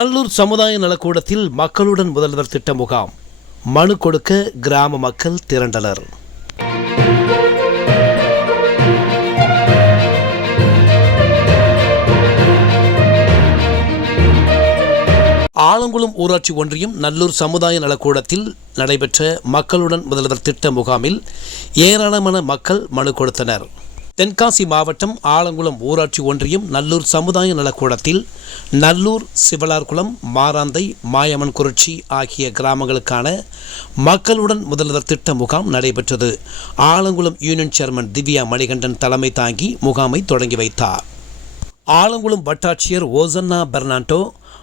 நல்லூர் சமுதாய நலக்கூடத்தில் மக்களுடன் முதல்வர் திட்ட முகாம். மனு கொடுக்க கிராம மக்கள் திரண்டனர். ஆலங்குளம் ஊராட்சி ஒன்றியம் நல்லூர் சமுதாய நலக்கூடத்தில் நடைபெற்ற மக்களுடன் முதல்வர் திட்ட முகாமில் ஏராளமான மக்கள் மனு கொடுத்தனர். தென்காசி மாவட்டம் ஆலங்குளம் ஊராட்சி ஒன்றியம் நல்லூர் சமுதாய நலக்கூடத்தில் நல்லூர் சிவலார்குளம் மாராந்தை மாயம்மன் குறிச்சி ஆகிய கிராமங்களுக்கான மக்களுடன் முதல்வர் திட்ட முகாம் நடைபெற்றது. ஆலங்குளம் யூனியன் சேர்மன் திவ்யா மணிகண்டன் தலைமை தாங்கி முகாமை தொடங்கி வைத்தார். ஆலங்குளம் வட்டாட்சியர் ஓசன்னா பெர்னாண்டோ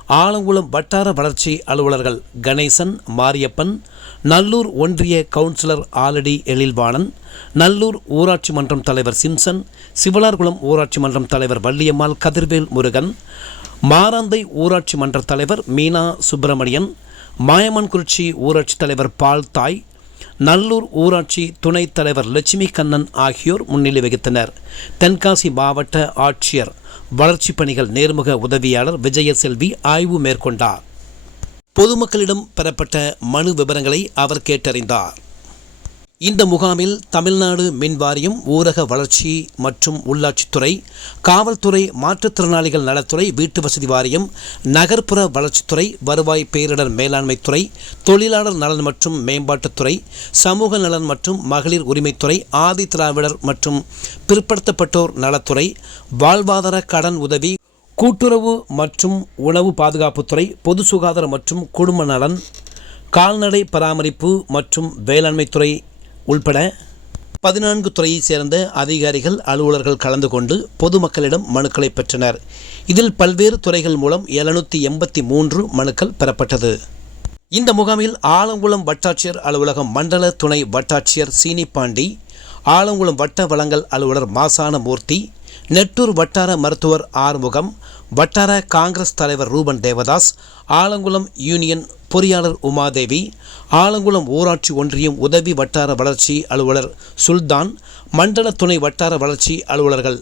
ஆலங்குளம் வட்டார வளர்ச்சி அலுவலர்கள் கணேசன் மாரியப்பன் நல்லூர் ஒன்றிய கவுன்சிலர் ஆலடி எழில்வாணன் நல்லூர் ஊராட்சி மன்றம் தலைவர் சிம்சன் சிவலார்குளம் ஊராட்சி மன்றம் தலைவர் வள்ளியம்மாள் கதிர்வேல் முருகன் மாராந்தை ஊராட்சி மன்ற தலைவர் மீனா சுப்பிரமணியன் மாயமன்குறிச்சி ஊராட்சி தலைவர் பால் தாய் நல்லூர் ஊராட்சி துணைத் தலைவர் லட்சுமி கண்ணன் ஆகியோர் முன்னிலை வகித்தனர். தென்காசி மாவட்ட ஆட்சியர் வளர்ச்சிப் பணிகள் நேர்முக உதவியாளர் விஜயசெல்வி ஆய்வு மேற்கொண்டார். பொதுமக்களிடம் பெறப்பட்ட மனு விவரங்களை அவர் கேட்டறிந்தார். இந்த முகாமில் தமிழ்நாடு மின் வாரியம் ஊரக வளர்ச்சி மற்றும் உள்ளாட்சித்துறை காவல்துறை மாற்றுத்திறனாளிகள் நலத்துறை வீட்டு வசதி வாரியம் நகர்ப்புற வளர்ச்சித்துறை வருவாய் பேரிடர் மேலாண்மைத்துறை தொழிலாளர் நலன் மற்றும் மேம்பாட்டுத்துறை சமூக நலன் மற்றும் மகளிர் உரிமைத்துறை ஆதி திராவிடர் மற்றும் பிற்படுத்தப்பட்டோர் நலத்துறை வாழ்வாதார கடன் உதவி கூட்டுறவு மற்றும் உணவு பாதுகாப்புத்துறை பொது சுகாதார மற்றும் குடும்ப நலன் கால்நடை பராமரிப்பு மற்றும் வேளாண்மைத்துறை உள்பட பதினான்கு துறையைச் சேர்ந்த அதிகாரிகள் அலுவலர்கள் கலந்து கொண்டு பொதுமக்களிடம் மனுக்களை பெற்றனர். இதில் பல்வேறு துறைகள் மூலம் எழுநூற்றி எண்பத்தி மூன்று மனுக்கள் பெறப்பட்டது. இந்த முகாமில் ஆலங்குளம் வட்டாட்சியர் அலுவலகம் மண்டல துணை வட்டாட்சியர் சீனி பாண்டி ஆலங்குளம் வட்ட வளங்கள் அலுவலர் மாசான மூர்த்தி நெட்டூர் வட்டார மருத்துவர் ஆறுமுகம் வட்டார காங்கிரஸ் தலைவர் ரூபன் தேவதாஸ் ஆலங்குளம் யூனியன் பொறியாளர் உமாதேவி ஆலங்குளம் ஊராட்சி ஒன்றியம் உதவி வட்டார வளர்ச்சி அலுவலர் சுல்தான் மண்டல துணை வட்டார வளர்ச்சி அலுவலர்கள்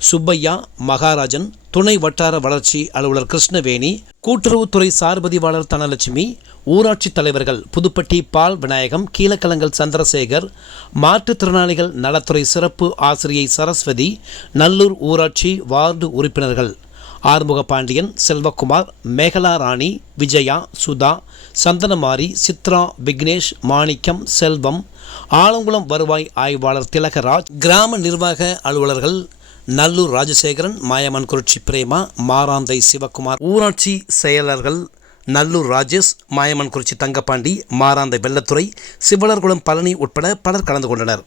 சுப்பையா மகாராஜன் துணை வட்டார வளர்ச்சி அலுவலர் கிருஷ்ணவேணி கூட்டுறவுத்துறை சார்பதிவாளர் தனலட்சுமி ஊராட்சி தலைவர்கள் புதுப்பட்டி பால் விநாயகம் கீழக்கலங்கல் சந்திரசேகர் மாற்றுத்திறனாளிகள் நலத்துறை சிறப்பு ஆசிரியை சரஸ்வதி நல்லூர் ஊராட்சி வார்டு உறுப்பினர்கள் ஆறுமுக பாண்டியன் செல்வகுமார் மேகலா ராணி விஜயா சுதா சந்தனமாரி சித்ரா விக்னேஷ் மாணிக்கம் செல்வம் ஆலங்குளம் வருவாய் ஆய்வாளர் திலகராஜ் கிராம நிர்வாக அலுவலர்கள் நல்லூர் ராஜசேகரன் மாயமன் குறிச்சி பிரேமா மாராந்தை சிவகுமார் ஊராட்சி செயலர்கள் நல்லூர் ராஜேஷ் மாயமன் குறிச்சி தங்கப்பாண்டி மாராந்தை வெள்ளத்துறை சிவலர்குளம் பழனி உட்பட பலர் கலந்து கொண்டனர்.